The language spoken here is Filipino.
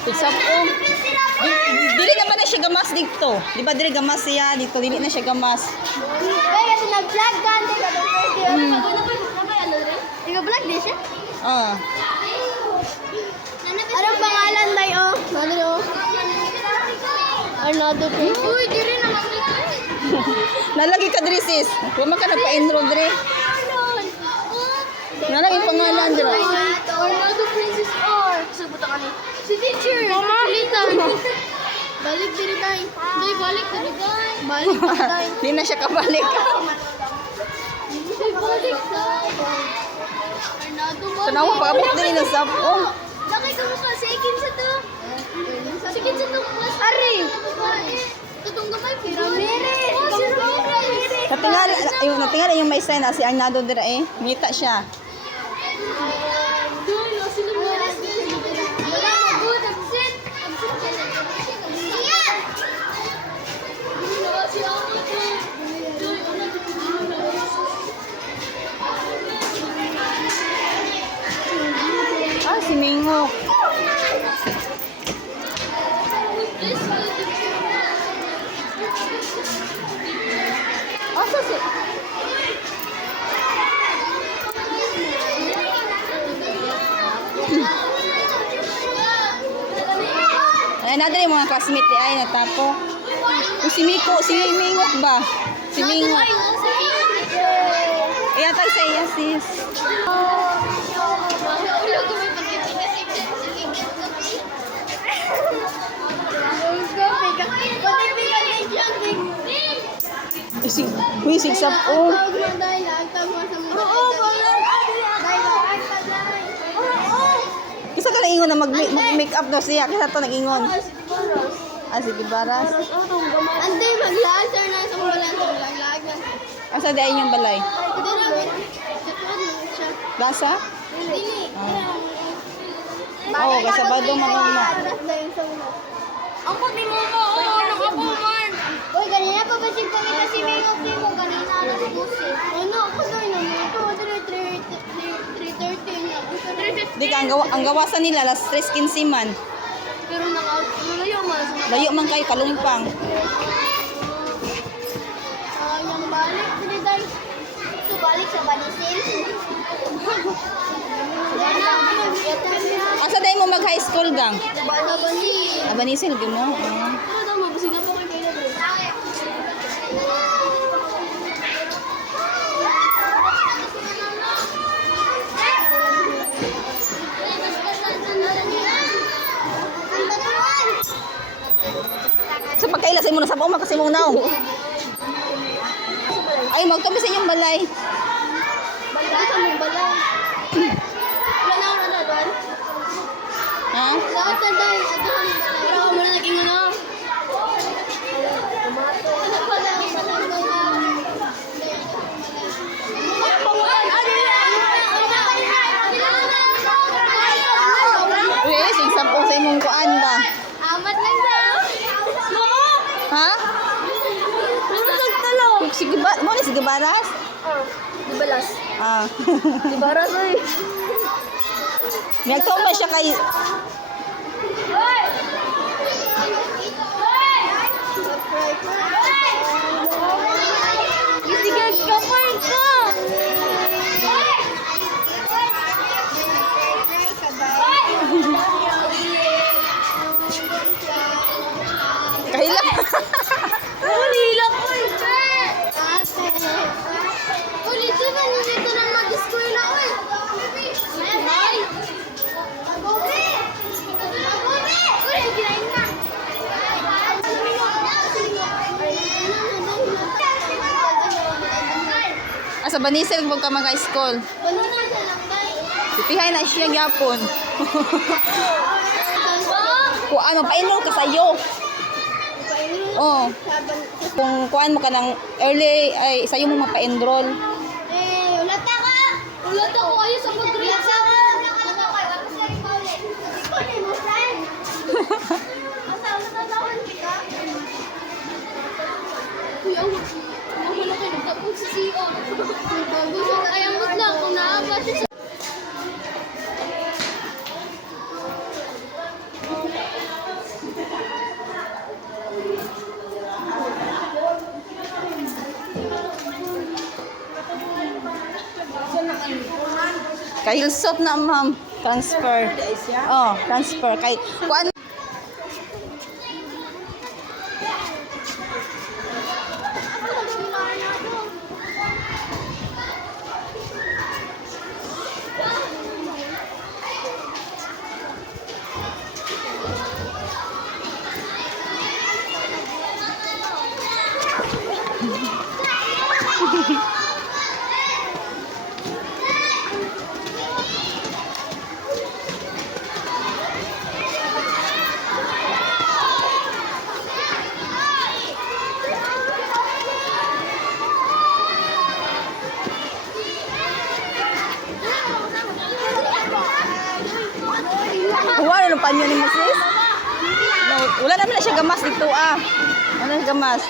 Tigsapong. Dili naman na siya gamas dito. Di ba dili gamas siya dito, dili na siya gamas. Kaya ito nag-vlog ka, nag-vlog din siya? Ah. Anong pangalan tayo? Arnaldo Prince. Uy, di rin naman. Nalagi ka diri sis. Wa man ka nagpa-enroll diri. Nalagi pangalan dira. Arnaldo Princess or. Subuta ka ni. Si teacher. Mama. Balik diri tayo. Day, balik diri tayo. Balik diri tayo. Di na siya kabalik. Day, balik tayo. Arnaldo mo. Tanawa pag-abot diri ng sapong. Lakay ka mo ka. Sikin sa to. Sikin sa to. Ari. Tutong gamay. Ramirez. Oh, si Ramirez. Natingali yung may sign na si Arnaldo dira eh. Ngita siya. Ah, si Mingo. Asa si... Ay, natin yung mga classmate ay natapo. Si Miko, si Mingok ba? Si Mingok. Ayan tayo sa iya sis. Uy, sigsap oh. Kisa ka na-ingon na mag-make up daw siya. Kisa to nag-ingon. Ah, si Gibaras. Ante, mag-laser na sa mga lang. Asa dahin yung balay? Lasa? Dili. Oo, kasabado magmama. Ang pati mo mo, nakabuman. Uy, ganyan pa ba kami kasi may mo ganina na busi. Ano, ako doon yun. Ito, 3:30 Di ka, ang gawasan nila, las 3:15 man. Pero nalayo man. Layo man kayo, kalumpang. Yung balik, hindi tayo. Ito, balik sa Banisil. Asa dahin mo mag-high school gang? Banisil. Abanisil, gino. Ano daw, mabusig na po kayo kayo na. Sa pagkailasay mo na sa buong makasimunaw. Ay, magkami sa inyong balay. Balay sa mong balay. Wala na ako na doon. Ha? Lahat na doon. Pero ako muna naging ano. Ano pala? Uy, sigsapong sa imong kuan ba? Amat lang daw. Ha? Ano nagtalo? Mo ni si Gibaras? Di balas. Ah. Di baras oy. Nagtuo ba siya kay... Hoy! Sige, kapay ka! Kahilak. Ulilak ko ulit na nandito na mag-school na uy. Ay! Agobe! Uy, ginain na. Asa Banisel mo ka mga school. Wala na sa langkay. Sipihay na siya gyapon. Kuan mo pa-enroll ka sayo. Oh. Kung kuan mo ka ng early ay sayo mo mapa-enroll. Ulata ka! Ulata ko kayo sa pag-grade sa Kuya, mahula kayo nagtapos sa CR. Gusto ko ayamot lang kung naaba siya sa... Kay hilsot na, ma'am. Transfer. Oh, transfer. Kay, kuan. Wala nang panyo ni Mrs. No, wala naman na siya gamas dito ah. Wala na gamas.